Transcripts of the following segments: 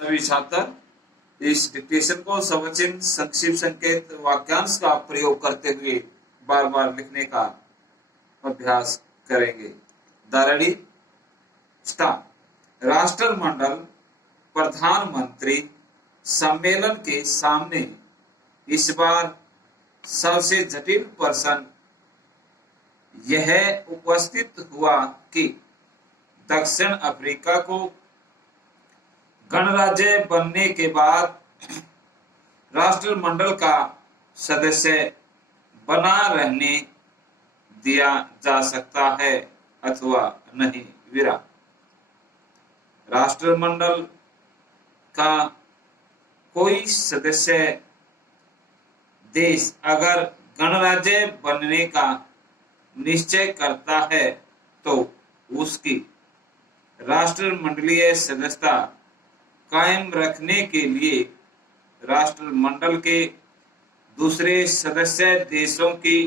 सभी छात्र इस डिक्टेशन को सवचिन्ह संक्षिप्त संकेत वाक्यांश का प्रयोग करते हुए बार बार लिखने का अभ्यास करेंगे। दारड़ी स्टार्ट। राष्ट्रमंडल प्रधानमंत्री सम्मेलन के सामने इस बार सबसे जटिल प्रश्न यह उपस्थित हुआ कि दक्षिण अफ्रीका को गणराज्य बनने के बाद राष्ट्रमंडल का सदस्य बना रहने दिया जा सकता है अथवा नहीं। विराम। राष्ट्रमंडल का कोई सदस्य देश अगर गणराज्य बनने का निश्चय करता है तो उसकी राष्ट्रमंडलीय सदस्यता कायम रखने के लिए राष्ट्रमंडल के दूसरे सदस्य देशों की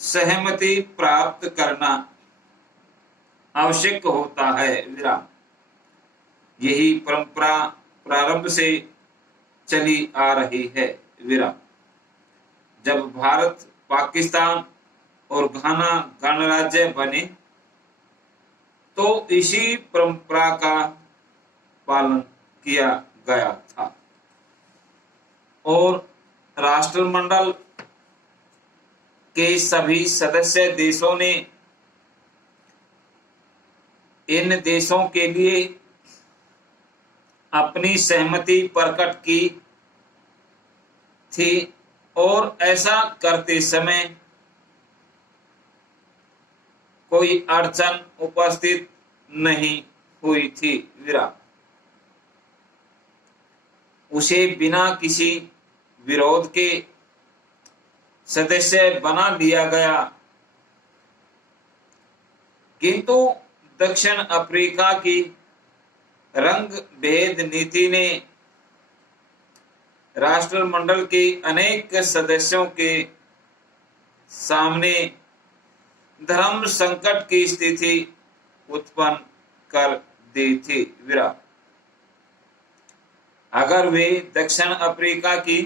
सहमति प्राप्त करना आवश्यक होता है। विराम। यही परंपरा प्रारंभ से चली आ रही है। विराम। जब भारत, पाकिस्तान और घाना गणराज्य बने तो इसी परंपरा का पालन किया गया था और राष्ट्रमंडल के सभी सदस्य देशों ने इन देशों के लिए अपनी सहमति प्रकट की थी और ऐसा करते समय कोई अड़चन उपस्थित नहीं हुई थी। विराम। उसे बिना किसी विरोध के सदस्य बना लिया गया, किंतु दक्षिण अफ्रीका की रंग भेद नीति ने राष्ट्रमंडल के अनेक सदस्यों के सामने धर्म संकट की स्थिति उत्पन्न कर दी थी। विराम। अगर वे दक्षिण अफ्रीका की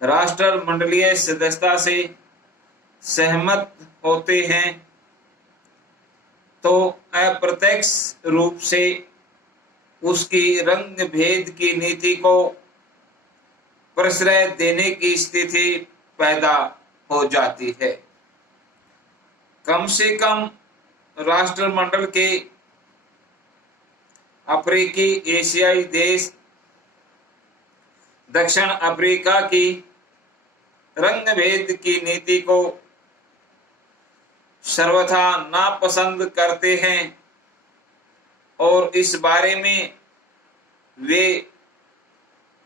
राष्ट्रमंडलीय सदस्यता से सहमत होते हैं तो अप्रत्यक्ष रूप से उसकी रंग भेद की नीति को प्रश्रय देने की स्थिति पैदा हो जाती है। कम से कम राष्ट्रमंडल के अफ्रीकी एशियाई देश दक्षिण अफ्रीका की रंग भेद की नीति को सर्वथा नापसंद करते हैं और इस बारे में वे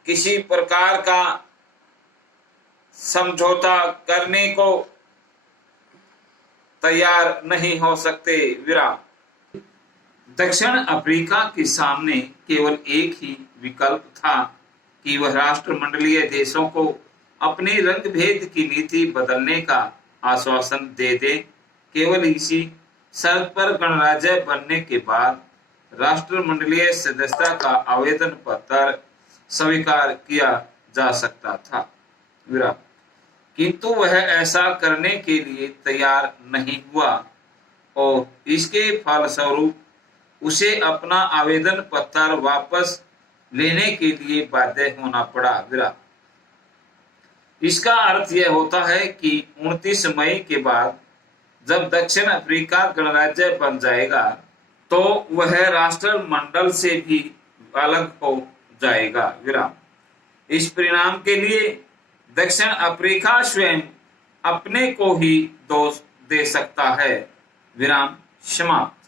किसी प्रकार का समझौता करने को तैयार नहीं हो सकते। विराम। दक्षिण अफ्रीका के सामने केवल एक ही विकल्प था कि वह राष्ट्रमंडलीय देशों को अपने रंग भेद की नीति बदलने का आश्वासन दे दे। केवल इसी शर्त पर गणराज्य बनने के बाद राष्ट्रमंडलीय सदस्यता का आवेदन पत्र स्वीकार किया जा सकता था। विराम। किंतु वह ऐसा करने के लिए तैयार नहीं हुआ और इसके फलस्वरूप उसे अपना आवेदन पत्र वापस लेने के लिए बाध्य होना पड़ा। विराम। इसका अर्थ यह होता है कि 29 मई के बाद जब दक्षिण अफ्रीका गणराज्य बन जाएगा तो वह राष्ट्रमंडल से भी अलग हो जाएगा। विराम। इस परिणाम के लिए दक्षिण अफ्रीका स्वयं अपने को ही दोष दे सकता है। विराम समाप्त।